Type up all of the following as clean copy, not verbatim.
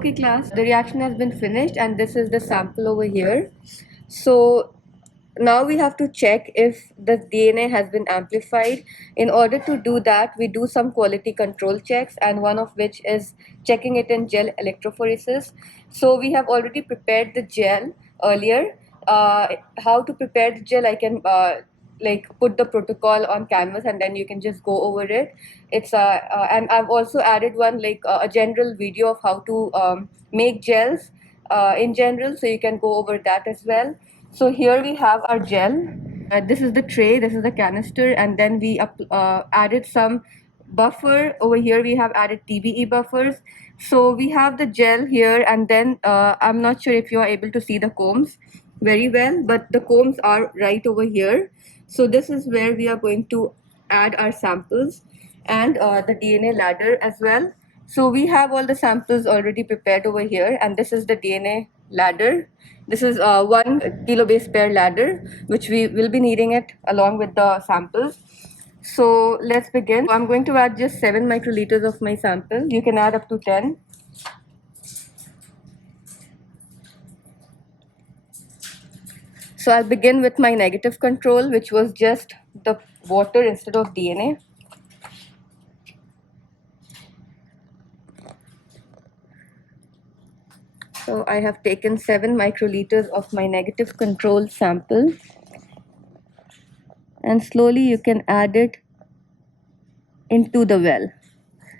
Okay class, the reaction has been finished and this is the sample over here. So now we have to check if the DNA has been amplified. In order to do that, we do some quality control checks, and one of which is checking it in gel electrophoresis. So we have already prepared the gel earlier. How to prepare the gel, I can like put the protocol on canvas and then you can just go over it. It's and I've also added one like a general video of how to make gels in general, so you can go over that as well. So here we have our gel. This is the tray, this is the canister, and then we added some buffer. Over here we have added TBE buffers. So we have the gel here, and then I'm not sure if you are able to see the combs very well, but the combs are right over here. So this is where we are going to add our samples and the DNA ladder as well. So we have all the samples already prepared over here, and this is the DNA ladder. This is 1 kilo base pair ladder, which we will be needing it along with the samples. So let's begin. I'm going to add just 7 microliters of my sample. You can add up to 10. So I'll begin with my negative control, which was just the water instead of DNA. So I have taken 7 microliters of my negative control sample, and slowly you can add it into the well.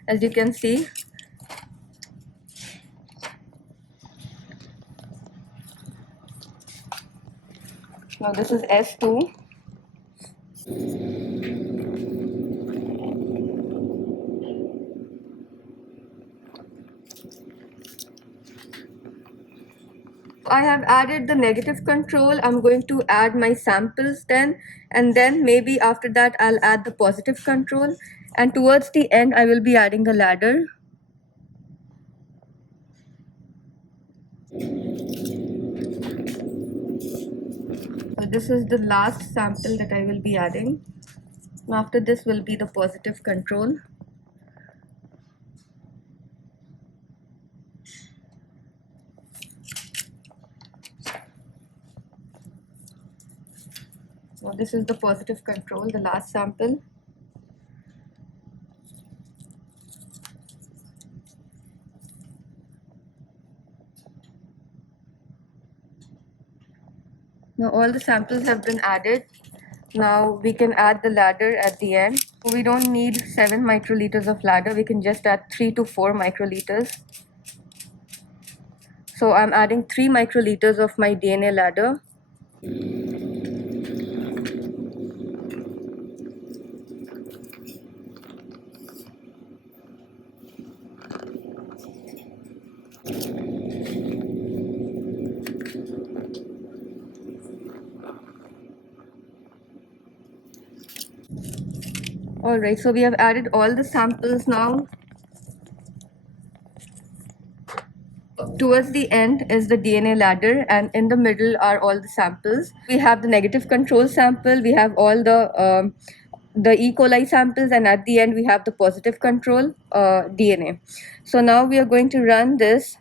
As you can see, now this is S2. I have added the negative control. I'm going to add my samples then, and then maybe after that I'll add the positive control, and towards the end I will be adding the ladder. So this is the last sample that I will be adding. After this will be the positive control. So this is the positive control, the last sample. Now all the samples have been added. Now we can add the ladder at the end. We don't need 7 microliters of ladder. We can just add 3 to 4 microliters. So I'm adding 3 microliters of my DNA ladder. Alright, so we have added all the samples now. Towards the end is the DNA ladder, and in the middle are all the samples. We have the negative control sample, we have all the E. coli samples, and at the end we have the positive control DNA. So now we are going to run this.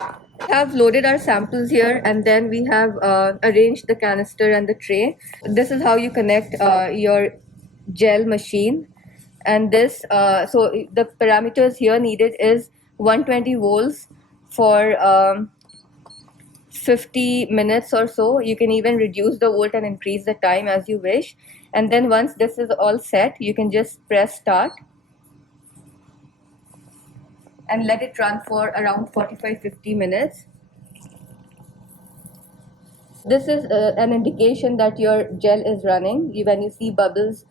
We have loaded our samples here, and then we have arranged the canister and the tray. This is how you connect your gel machine. And this so the parameters here needed is 120 volts for 50 minutes or so. You can even reduce the volt and increase the time as you wish. And then once this is all set, you can just press start and let it run for around 45-50 minutes. This is an indication that your gel is running. When you see bubbles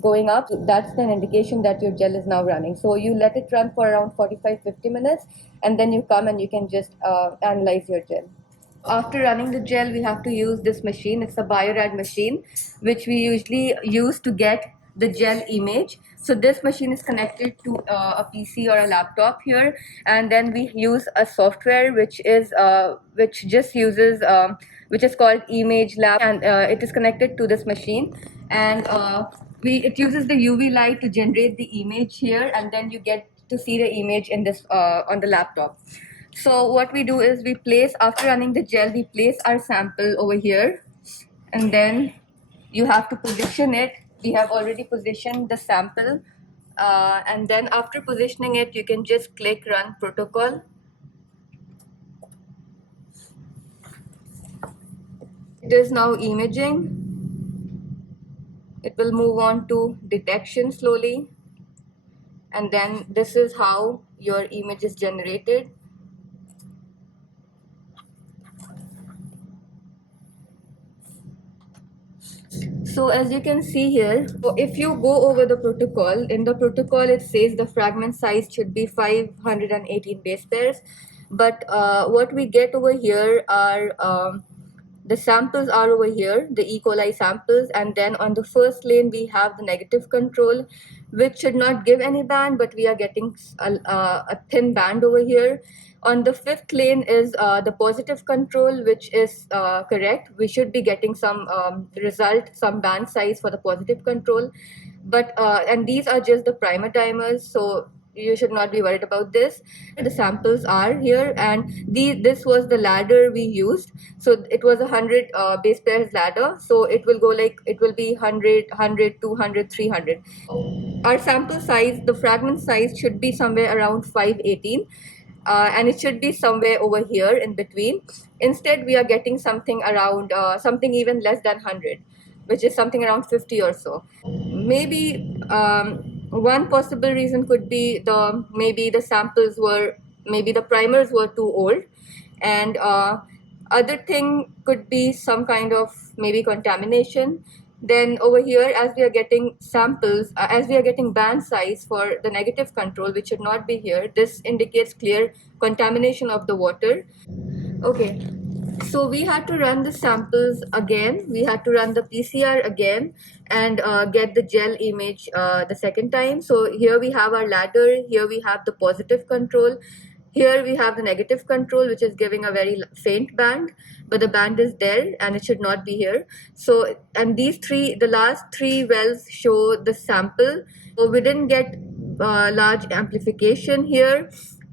going up, that's an indication that your gel is now running. So you let it run for around 45-50 minutes, and then you come and you can just analyze your gel. After running the gel, we have to use this machine. It's a Biorad machine, which we usually use to get the gel image. So this machine is connected to a PC or a laptop here, and then we use a software which just uses which is called Image Lab, and it is connected to this machine, and it uses the UV light to generate the image here, and then you get to see the image in this on the laptop. So what we do is we place, after running the gel, we place our sample over here, and then you have to position it. We have already positioned the sample, and then after positioning it, you can just click run protocol. It is now imaging. It will move on to detection slowly, and then this is how your image is generated. So as you can see here, so if you go over the protocol, in the protocol it says the fragment size should be 518 base pairs, but what we get over here are the samples are over here, the E. coli samples, and then on the first lane we have the negative control, which should not give any band, but we are getting a thin band over here. On the fifth lane is the positive control, which is correct. We should be getting some result, some band size for the positive control, but and these are just the primer timers, so you should not be worried about this. The samples are here, and this was the ladder we used. So it was 100 base pairs ladder, so it will go like, it will be 100, 100, 200, 300. Our sample size, the fragment size should be somewhere around 518, and it should be somewhere over here in between. Instead we are getting something around something even less than 100, which is something around 50 or so. Maybe one possible reason could be maybe the samples were, maybe the primers were too old, and other thing could be some kind of maybe contamination. Then over here, as we are getting samples, as we are getting band size for the negative control, which should not be here, this indicates clear contamination of the water. Okay, so we had to run the samples again. We had to run the PCR again and get the gel image the second time. So here we have our ladder. Here we have the positive control. Here we have the negative control, which is giving a very faint band, but the band is there and it should not be here. So, and these three, the last three wells show the sample. So we didn't get large amplification here.